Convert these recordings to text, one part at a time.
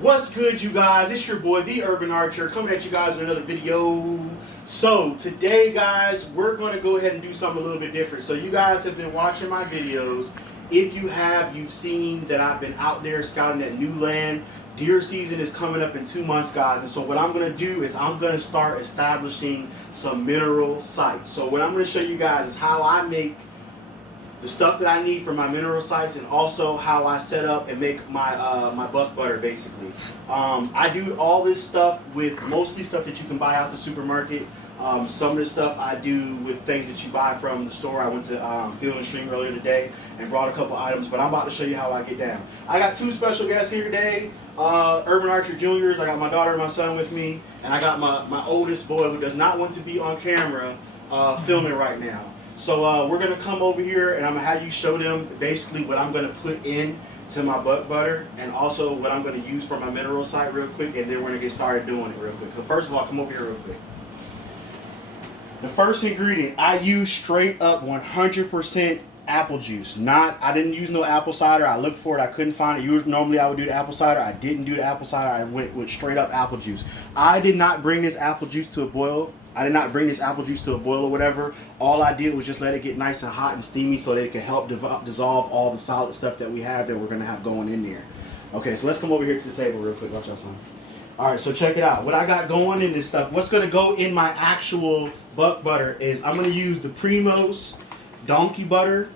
What's good, you guys? It's your boy, the Urban Archer, coming at you guys with another video. So today, guys, we're going to go ahead and do something a little bit different. So you guys have been watching my videos. If you have, you've seen that I've been out there scouting at new land. Deer season is coming up in 2 months, guys. And so what I'm going to do is I'm going to start establishing some mineral sites. So what I'm going to show you guys is how I make the stuff that I need for my mineral sites, and also how I set up and make my my buck butter, basically. I do all this stuff with mostly stuff that you can buy out the supermarket. Some of the stuff I do with things that you buy from the store. I went to Field and Stream earlier today and brought a couple items, but I'm about to show you how I get down. I got two special guests here today, Urban Archer Juniors. I got my daughter and my son with me, and I got my oldest boy who does not want to be on camera filming right now. So we're going to come over here and I'm going to have you show them basically what I'm going to put in to my buck butter, and also what I'm going to use for my mineral site real quick, and then we're going to get started doing it real quick. So first of all, come over here real quick. The first ingredient, I use straight up 100% apple juice. I didn't use no apple cider. I looked for it. I couldn't find it. Normally I would do the apple cider. I didn't do the apple cider. I went with straight up apple juice. I did not bring this apple juice to a boil. Or whatever. All I did was just let it get nice and hot and steamy so that it can help dissolve all the solid stuff that we have that we're going to have going in there. Okay, so let's come over here to the table real quick. Watch out, son. All right, so check it out. What I got going in this stuff, what's going to go in my actual buck butter is I'm going to use the Primos donkey butter.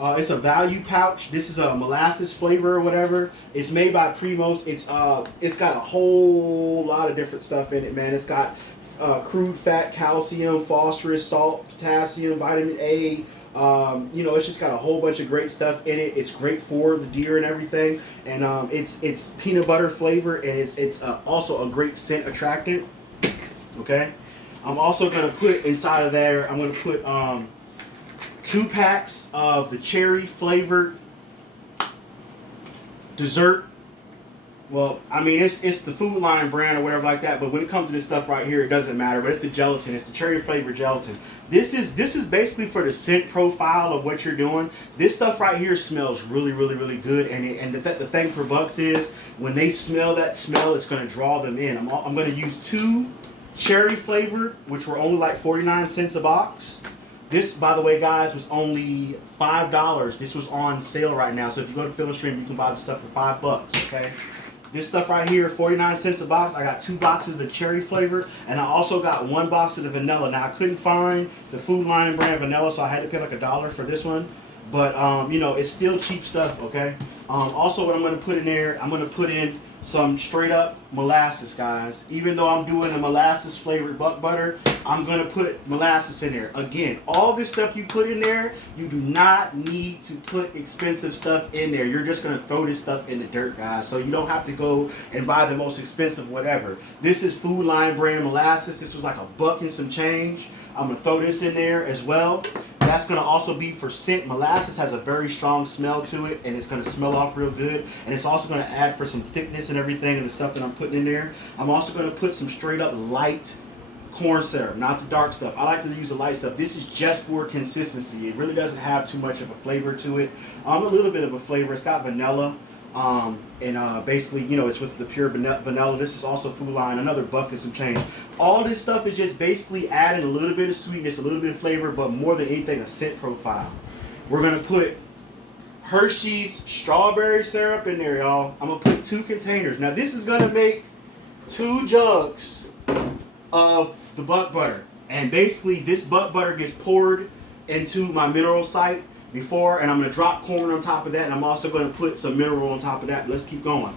It's a value pouch. This is a molasses flavor or whatever. It's made by Primos. It's got a whole lot of different stuff in it, man. It's got crude fat, calcium, phosphorus, salt, potassium, vitamin A. It's just got a whole bunch of great stuff in it. It's great for the deer and everything. And it's peanut butter flavor, and it's also a great scent attractant. Okay. I'm also going to put inside of there, I'm going to put 2 packs of the cherry flavored dessert. Well, I mean, it's the Food Line brand or whatever like that, but when it comes to this stuff right here, it doesn't matter. But it's the gelatin. It's the cherry flavored gelatin. This is basically for the scent profile of what you're doing. This stuff right here smells really, really, really good. And the thing for bucks is when they smell that smell, it's going to draw them in. I'm going to use 2 cherry flavored, which were only like 49 cents a box. This, by the way, guys, was only $5. This was on sale right now. So if you go to Field and Stream, you can buy the stuff for $5. Okay. This stuff right here, 49 cents a box. I got 2 boxes of cherry flavor, and I also got 1 box of the vanilla. Now, I couldn't find the Food Line brand vanilla, so I had to pay like $1 for this one. But, it's still cheap stuff, okay? Also, what I'm going to put in there, I'm going to put in some straight up molasses, guys. Even though I'm doing a molasses flavored buck butter, I'm going to put molasses in there. Again, all this stuff you put in there, you do not need to put expensive stuff in there. You're just going to throw this stuff in the dirt, guys. So you don't have to go and buy the most expensive whatever. This is Food Line brand molasses. This was like $1 and some change. I'm going to throw this in there as well. That's going to also be for scent. Molasses has a very strong smell to it, and it's going to smell off real good. And it's also going to add for some thickness and everything and the stuff that I'm putting in there. I'm also going to put some straight up light corn syrup, not the dark stuff. I like to use the light stuff. This is just for consistency. It really doesn't have too much of a flavor to it. A little bit of a flavor. It's got vanilla. Basically, it's with the pure vanilla. This is also Food Line, another $1 and some change. All this stuff is just basically adding a little bit of sweetness, a little bit of flavor, but more than anything, a scent profile. We're going to put Hershey's strawberry syrup in there, y'all. I'm going to put 2 containers. Now, this is going to make 2 jugs of the buck butter. And basically, this buck butter gets poured into my mineral site before, and I'm going to drop corn on top of that, and I'm also going to put some mineral on top of that. Let's keep going.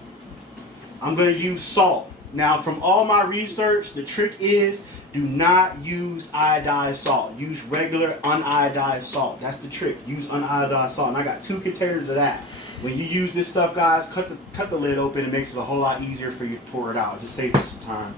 I'm going to use salt. Now, from all my research, the trick is do not use iodized salt. Use regular uniodized salt. That's the trick. Use uniodized salt. And I got 2 containers of that. When you use this stuff, guys, cut the lid open. It makes it a whole lot easier for you to pour it out. Just save you some time.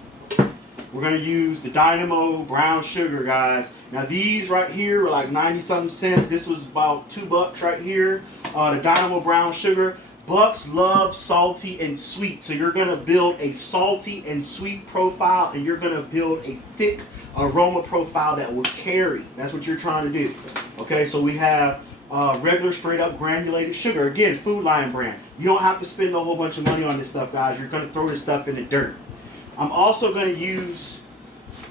We're going to use the Dynamo brown sugar, guys. Now, these right here were like 90-something cents. This was about $2 right here. The Dynamo brown sugar. Bucks love salty and sweet. So you're going to build a salty and sweet profile, and you're going to build a thick aroma profile that will carry. That's what you're trying to do. Okay, so we have regular straight up granulated sugar. Again, Food Lion brand. You don't have to spend a whole bunch of money on this stuff, guys. You're going to throw this stuff in the dirt. I'm also going to use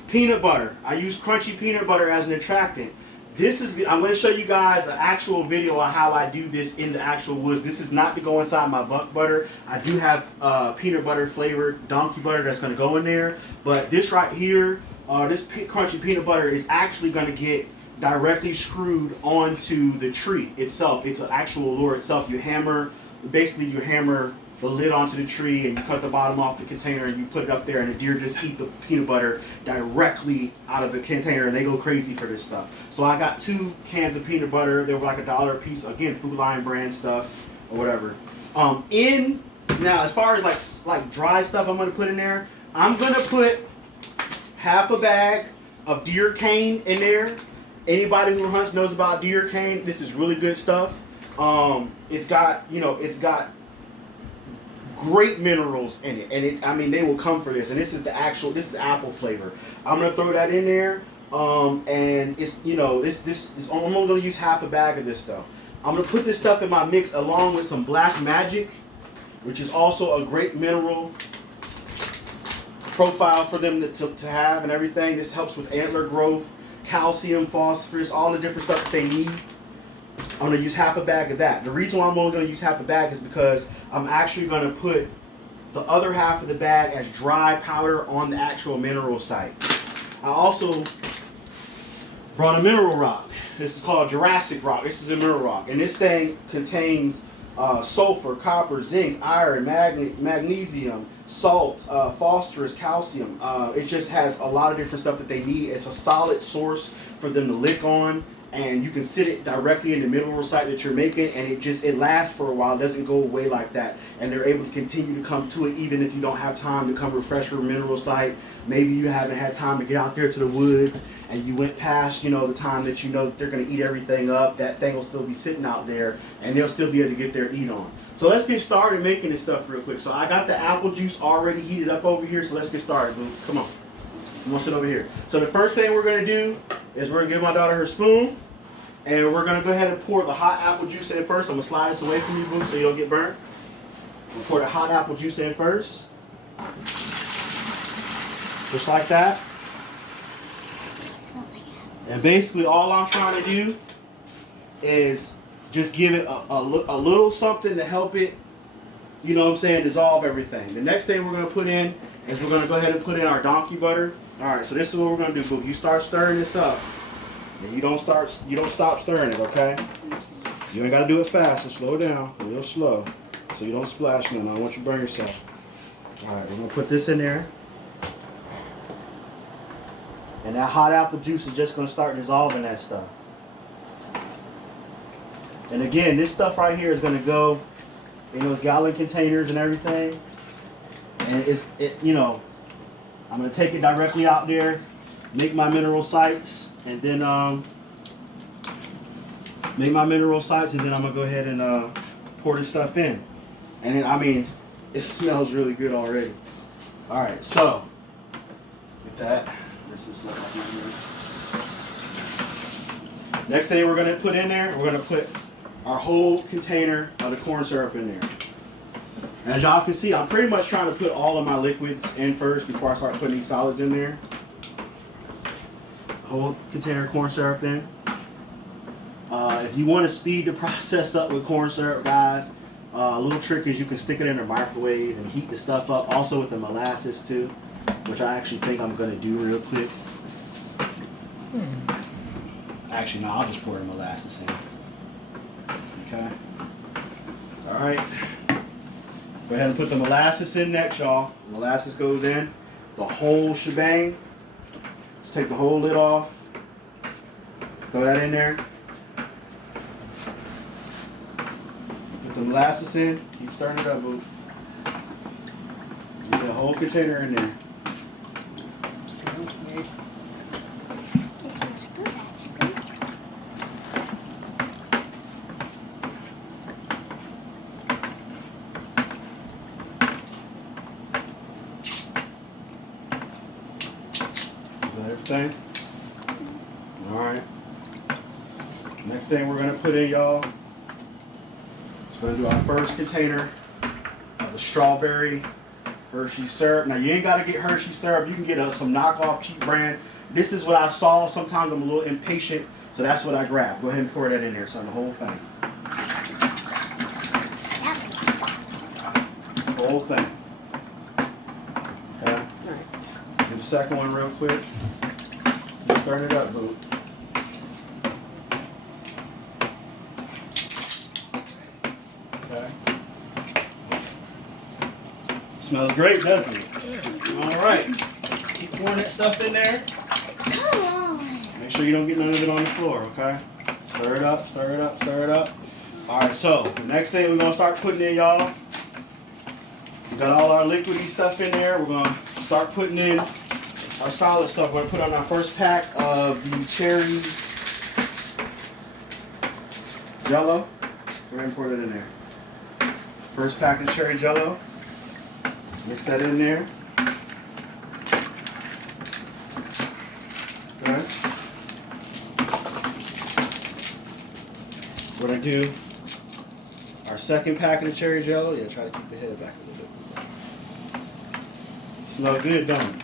peanut butter. I use crunchy peanut butter as an attractant. I'm going to show you guys an actual video on how I do this in the actual woods. This is not to go inside my buck butter. I do have peanut butter flavored donkey butter that's going to go in there. But this right here, this crunchy peanut butter is actually going to get directly screwed onto the tree itself. It's an actual lure itself. You hammer the lid onto the tree and you cut the bottom off the container and you put it up there, and the deer just eat the peanut butter directly out of the container and they go crazy for this stuff. So I got 2 cans of peanut butter. They were like $1 a piece. Again, Food Lion brand stuff or whatever. Now as far as like dry stuff I'm gonna put in there, I'm gonna put half a bag of deer cane in there. Anybody who hunts knows about deer cane. This is really good stuff. It's got great minerals in it, and they will come for this. And this is apple flavor. I'm gonna throw that in there, and I'm only gonna use half a bag of this though. I'm gonna put this stuff in my mix along with some black magic, which is also a great mineral profile for them to have and everything. This helps with antler growth, calcium, phosphorus, all the different stuff that they need. I'm going to use half a bag of that. The reason why I'm only going to use half a bag is because I'm actually going to put the other half of the bag as dry powder on the actual mineral site. I also brought a mineral rock. This is called Jurassic rock. This is a mineral rock. And this thing contains sulfur, copper, zinc, iron, magnesium, salt, phosphorus, calcium. It just has a lot of different stuff that they need. It's a solid source for them to lick on. And you can sit it directly in the mineral site that you're making, and it lasts for a while. It doesn't go away like that. And they're able to continue to come to it even if you don't have time to come refresh your mineral site. Maybe you haven't had time to get out there to the woods and you went past, the time that that they're going to eat everything up. That thing will still be sitting out there and they'll still be able to get their eat on. So let's get started making this stuff real quick. So I got the apple juice already heated up over here, so let's get started, boo. Come on. I'm gonna sit over here. So the first thing we're gonna do is we're gonna give my daughter her spoon, and we're gonna go ahead and pour the hot apple juice in first. I'm gonna slide this away from you, boo, so you don't get burnt. We'll pour the hot apple juice in first, just like that. And basically, all I'm trying to do is just give it a little something to help it, dissolve everything. The next thing we're gonna put in is we're gonna go ahead and put in our donkey butter. All right, so this is what we're gonna do, boo. You start stirring this up, and you don't stop stirring it, okay? You ain't gotta do it fast. So slow down, real slow, so you don't splash nothing. I don't want you to burn yourself. All right, we're gonna put this in there, and that hot apple juice is just gonna start dissolving that stuff. And again, this stuff right here is gonna go in those gallon containers and everything. And I'm gonna take it directly out there, make my mineral sites, and then I'm gonna go ahead and pour this stuff in. And then it smells really good already. All right, so with that, this is next thing we're gonna put in there, we're gonna put our whole container of the corn syrup in there. As y'all can see, I'm pretty much trying to put all of my liquids in first before I start putting these solids in there. Whole container of corn syrup in. If you want to speed the process up with corn syrup, guys, a little trick is you can stick it in the microwave and heat the stuff up. Also with the molasses too, which I actually think I'm going to do real quick. Actually, no, I'll just pour the molasses in. Okay. All right. Go ahead and put the molasses in next, y'all. Molasses goes in, the whole shebang. Let's take the whole lid off. Throw that in there. Put the molasses in. Keep stirring it up, boo. Get the whole container in there. Smells good. It smells good, actually. Everything. All right. Next thing we're gonna put in, y'all, is we're gonna do our first container of the strawberry Hershey syrup. Now you ain't gotta get Hershey syrup. You can get some knockoff cheap brand. This is what I saw. Sometimes I'm a little impatient, so that's what I grabbed. Go ahead and pour that in there, son. The whole thing. The whole thing. Okay. Right. Do the second one real quick. Turn it up, boo. Okay. Smells great, doesn't it? Yeah. All right. Keep pouring that stuff in there. Come on. Make sure you don't get none of it on the floor, okay? Stir it up, stir it up, stir it up. All right, so the next thing we're gonna start putting in, y'all. We got all our liquidy stuff in there. We're gonna start putting in our solid stuff. We're gonna put on our first pack of the cherry Jello. Go ahead and pour that in there. First pack of cherry Jello. Mix that in there. Okay. We're gonna do our second pack of the cherry Jello. Yeah, try to keep the head back a little bit. Smell good, don't it?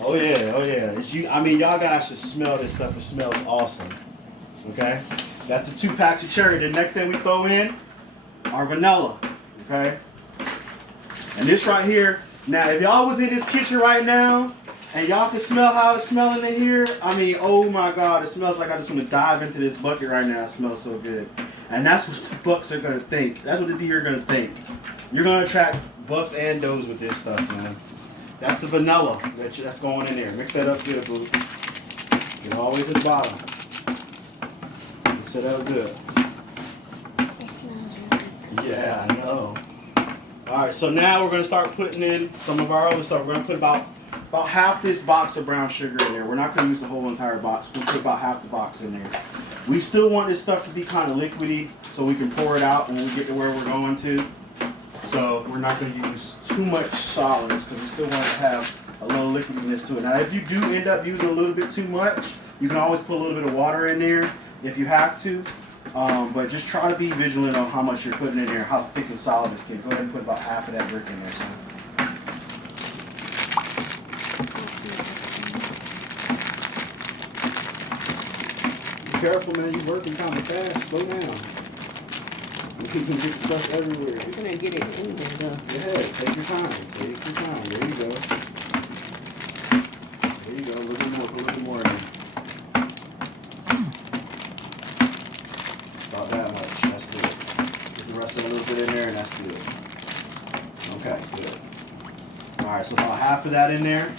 Oh yeah, oh yeah. Y'all guys should smell this stuff. It smells awesome. Okay? That's the 2 packs of cherry. The next thing we throw in, our vanilla. Okay? And this right here, now if y'all was in this kitchen right now, and y'all can smell how it's smelling in here, oh my God, it smells like I just want to dive into this bucket right now. It smells so good. And that's what the bucks are going to think. That's what the deer are going to think. You're going to attract bucks and does with this stuff, man. That's the vanilla that's going in there. Mix that up good, boo. Get all the way to the bottom. Mix it up good. It smells really good. Yeah, I know. Alright, so now we're going to start putting in some of our other stuff. We're going to put about half this box of brown sugar in there. We're not going to use the whole entire box. We're going to put about half the box in there. We still want this stuff to be kind of liquidy so we can pour it out when we get to where we're going to. So we're not going to use too much solids because we still want to have a little liquidness to it. Now if you do end up using a little bit too much, you can always put a little bit of water in there if you have to. But just try to be vigilant on how much you're putting in there, how thick and solid this can. Go ahead and put about half of that brick in there, son. Be careful, man. You're working kind of fast. Slow down. You can get stuff everywhere. I'm gonna get it in there though. Yeah, take your time. Take your time. There you go. There you go. A little more. A little more. About that much. That's good. Get the rest of a little bit in there, and that's good. Okay, good. All right, so about half of that in there.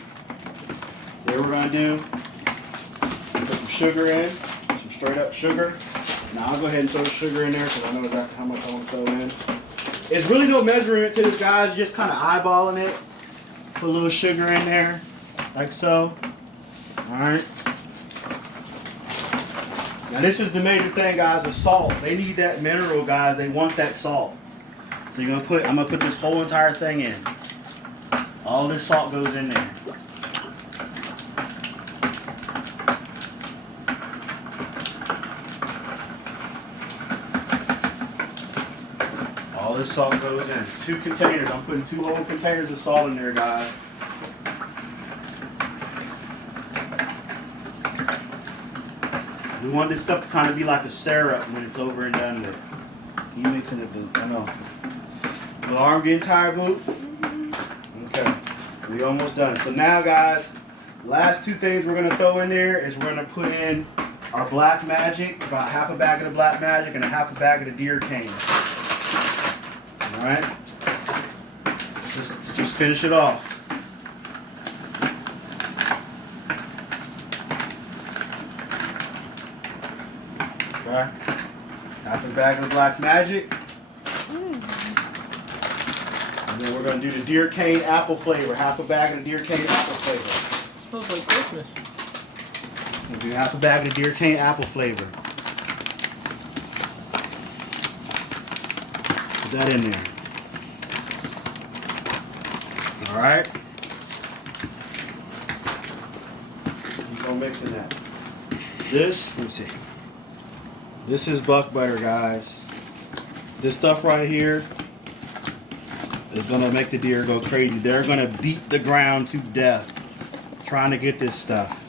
Then we're gonna do put some sugar in, some straight up sugar. Now I'll go ahead and throw the sugar in there because I know exactly how much I want to throw in. It's really no measurement to this, guys. Just kind of eyeballing it. Put a little sugar in there, like so. All right. Now this is the major thing, guys, is salt. They need that mineral, guys. They want that salt. So I'm gonna put this whole entire thing in. All this salt goes in there. All this salt goes in. 2 containers. I'm putting 2 whole containers of salt in there, guys. We want this stuff to kind of be like a syrup when it's over and done with. You mixing it, boo. I know. Well, arm getting tired, boo? Okay. We almost done. So now, guys, last 2 things we're going to throw in there is we're going to put in our Black Magic, about half a bag of the Black Magic and a half a bag of the Deer Cane. All right? Just finish it off. Okay. Half a bag of the Black Magic. And then we're going to do the Deer Cane apple flavor. Half a bag of the Deer Cane apple flavor. It smells like Christmas. We'll do half a bag of the Deer Cane apple flavor. Put that in there. All right. Keep on mixing that. This, let me see. This is buck butter, guys. This stuff right here is gonna make the deer go crazy. They're gonna beat the ground to death trying to get this stuff.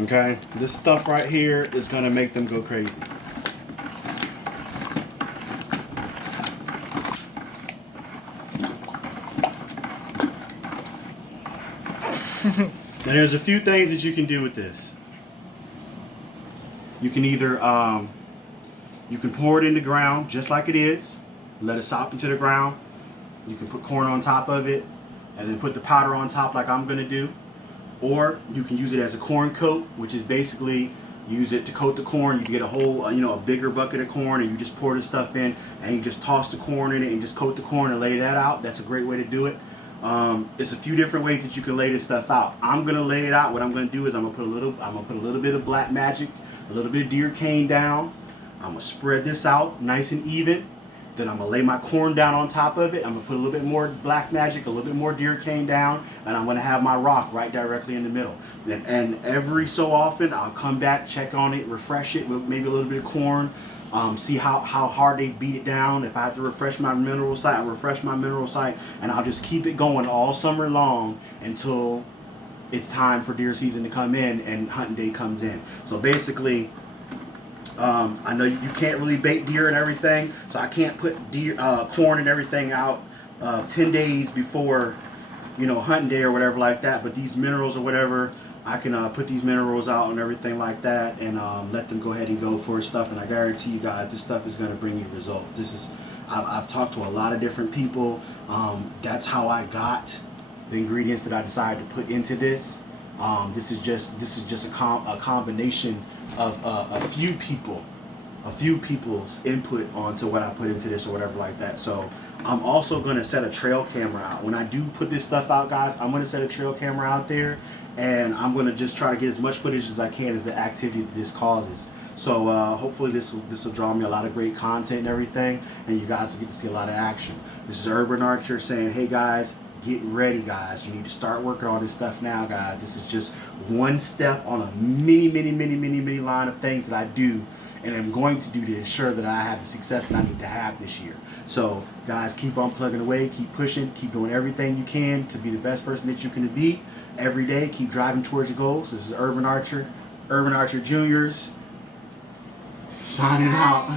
Okay? This stuff right here is gonna make them go crazy. Now there's a few things that you can do with this. You can either you can pour it in the ground just like it is, let it sop into the ground. You can put corn on top of it and then put the powder on top like I'm gonna do. Or you can use it as a corn coat, which is basically use it to coat the corn. You get a whole, a bigger bucket of corn, and you just pour the stuff in, and you just toss the corn in it and just coat the corn and lay that out. That's a great way to do it. There's a few different ways that you can lay this stuff out. I'm gonna lay it out. What I'm gonna do is I'm gonna put a little bit of black magic, a little bit of deer cane down. I'm gonna spread this out nice and even. Then I'm gonna lay my corn down on top of it. I'm gonna put a little bit more black magic, a little bit more deer cane down, and I'm gonna have my rock right directly in the middle. And every so often, I'll come back, check on it, refresh it with maybe a little bit of corn, see how hard they beat it down. If I have to refresh my mineral site, I'll refresh my mineral site, and I'll just keep it going all summer long until it's time for deer season to come in and hunting day comes in. So basically, I know you can't really bait deer and everything, so I can't put corn and everything out 10 days before, hunting day or whatever like that. But these minerals or whatever, I can put these minerals out and everything like that, and let them go ahead and go for stuff. And I guarantee you guys, this stuff is going to bring you results. I've talked to a lot of different people. That's how I got the ingredients that I decided to put into this. This is just a combination of a few people's input onto what I put into this or whatever like that. So I'm also going to set a trail camera out. When I do put this stuff out, guys, I'm going to set a trail camera out there, and I'm going to just try to get as much footage as I can as the activity that this causes. So hopefully this will draw me a lot of great content and everything, and you guys will get to see a lot of action. This is Urban Archer saying, hey guys, get ready, guys. You need to start working on this stuff now, guys. This is just one step on a many line of things that I do and I'm going to do to ensure that I have the success that I need to have this year. So, guys, keep on plugging away, keep pushing, keep doing everything you can to be the best person that you can be every day. Keep driving towards your goals. This is Urban Archer Juniors, signing out.